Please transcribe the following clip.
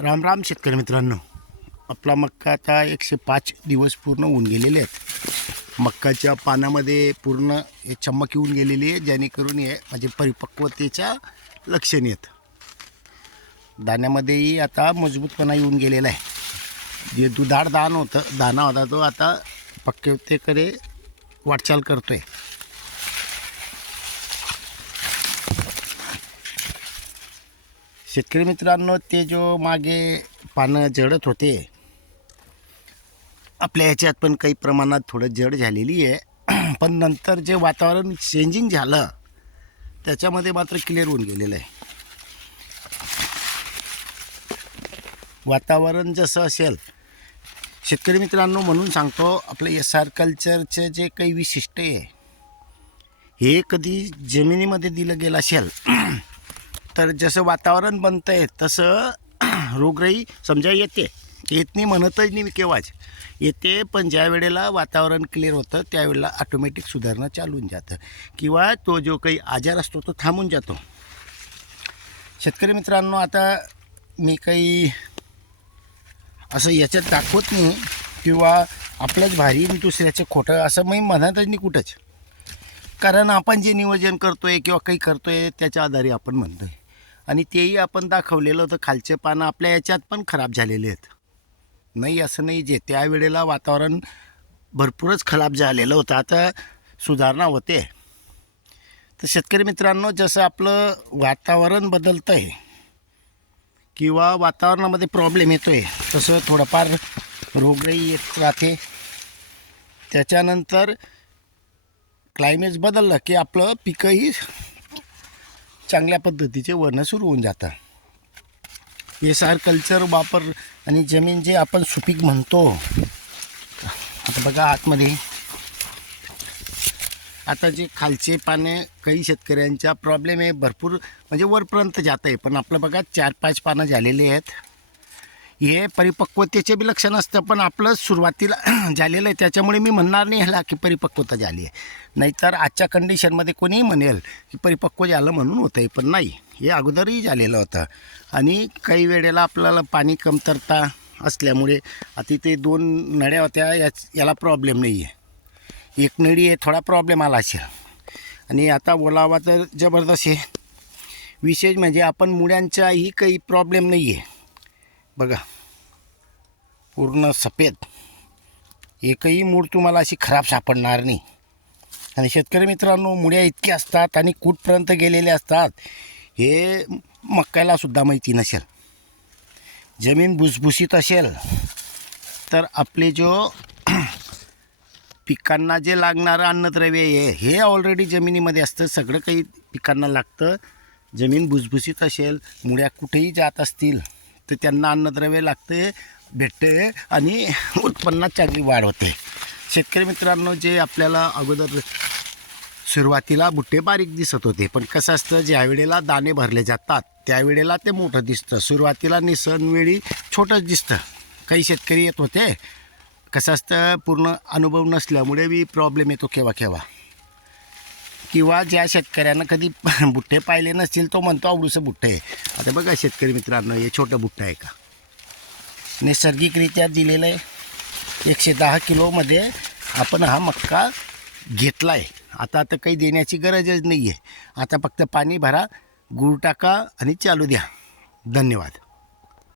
राम राम शेतकरी मित्रांनो. आपला मक्का आता एकशे पाच दिवस पूर्ण होऊन गेलेले आहेत. मक्काच्या पानामध्ये पूर्ण हे चमक येऊन गेलेली आहे जेणेकरून हे म्हणजे परिपक्वतेच्या लक्षणी आहेत. दाण्यामध्येही आता मजबूतपणा येऊन गेलेला आहे. जे दुधाळ दान होतं दाना होता तो आता पक्कवतेकडे वाटचाल करतो आहे शेतकरी मित्रांनो ते जो मागे पानं जडत होते आपल्या ह्याच्यात पण काही प्रमाणात थोडं जड झालेली आहे. पण नंतर जे वातावरण चेंजिंग झालं त्याच्यामध्ये मात्र क्लिअर होऊन गेलेलं आहे. वातावरण जसं असेल शेतकरी मित्रांनो म्हणून सांगतो आपलं एस आर कल्चरचे जे काही विशिष्ट आहे हे कधी जमिनीमध्ये दिलं गेलं असेल तर जसं वातावरण बनतं आहे तसं रोगराई समजा येते. येत नाही म्हणतच नाही केव्हाच. येते पण ज्या वेळेला वातावरण क्लिअर होतं त्यावेळेला ऑटोमॅटिक सुधारणा चालून जातं. किंवा तो जो काही आजार असतो तो थांबून जातो. शेतकरी मित्रांनो आता मी काही असं याच्यात दाखवत नाही किंवा आपलंच भारी आणि दुसऱ्याचं खोटं असं मी म्हणतच नाही कुठंच. कारण आपण जे नियोजन करतो आहे किंवा काही करतो आहे त्याच्या आधारे आपण म्हणतो आहे आणि तेही आपण दाखवलेलं होतं. खालचे पानं आपल्या याच्यात पण खराब झालेले आहेत. नाही असं नाही जे त्यावेळेला वातावरण भरपूरच खराब झालेलं होतं. आता सुधारणा होते. तर शेतकरी मित्रांनो जसं आपलं वातावरण बदलतं आहे किंवा वातावरणामध्ये प्रॉब्लेम येतो आहे तसं थोडंफार रोगराई येत राहते. त्याच्यानंतर क्लायमेट बदललं की आपलं पिकंही चांगल्या पद्धतीचे वरणं सुरू होऊन जातं एस आर कल्चर वापर आणि जमीन जे आपण सुपीक म्हणतो आता बघा आतमध्ये. आता जे खालचे पाने काही शेतकऱ्यांचा प्रॉब्लेम आहे भरपूर म्हणजे वरपर्यंत जात आहे. पण आपलं बघा चार पाच पानं झालेले आहेत. हे परिपक्वतेचे बी लक्षण असतं पण आपलं सुरुवातीला झालेलं आहे. त्याच्यामुळे मी म्हणणार नाही ह्याला की परिपक्वता झाली आहे. नाहीतर आजच्या कंडिशनमध्ये कोणीही म्हणेल की परिपक्व झालं म्हणून होतं आहे पण नाही. हे अगोदरही झालेलं होतं. आणि काही वेळेला आपल्याला पाणी कमतरता असल्यामुळे आता दोन नळ्या होत्या याच याला प्रॉब्लेम नाही आहे. एक नळी आहे थोडा प्रॉब्लेम आला असेल. आणि आता ओलावा तर जबरदस्त आहे. विशेष म्हणजे आपण मुळ्यांचाही काही प्रॉब्लेम नाही आहे बघा. पूर्ण सफेद. एकही मूळ तुम्हाला अशी खराब सापडणार नाही. आणि शेतकरी मित्रांनो मुळ्या इतक्या असतात आणि कुठपर्यंत गेलेले असतात हे मक्काला सुद्धा माहिती नसेल. जमीन भुसभुशीत असेल तर आपले जो पिकांना जे लागणारं अन्नद्रव्य आहे हे ऑलरेडी जमिनीमध्ये असतं. सगळं काही पिकांना लागतं. जमीन भुसभुशीत असेल मुळ्या कुठेही जात असतील तर त्यांना अन्नद्रव्य लागते भेटते आणि उत्पन्नात चांगली वाढ होते. शेतकरी मित्रांनो जे आपल्याला अगोदर सुरुवातीला बुट्टे बारीक दिसत होते पण कसं असतं ज्या वेळेला दाणे भरले जातात त्यावेळेला ते मोठं दिसतं. सुरुवातीला निसणवेळी छोटंच दिसतं. काही शेतकरी येत होते. कसं असतं पूर्ण अनुभव नसल्यामुळे बी प्रॉब्लेम येतो केव्हा केव्हा. किंवा ज्या शेतकऱ्यांना कधी बुट्टे पाहिले नसतील तो म्हणतो आवडूचं बुट्टे आहे. आता बघा शेतकरी मित्रांनो हे छोटं बुट्टं आहे का? नैसर्गिकरित्या दिलेलं आहे. एकशे दहा किलोमध्ये आपण हा मक्का घेतला आहे आता आता काही देण्याची गरजच नाही आहे आता फक्त पाणी भरा गूळ टाका आणि चालू द्या. धन्यवाद.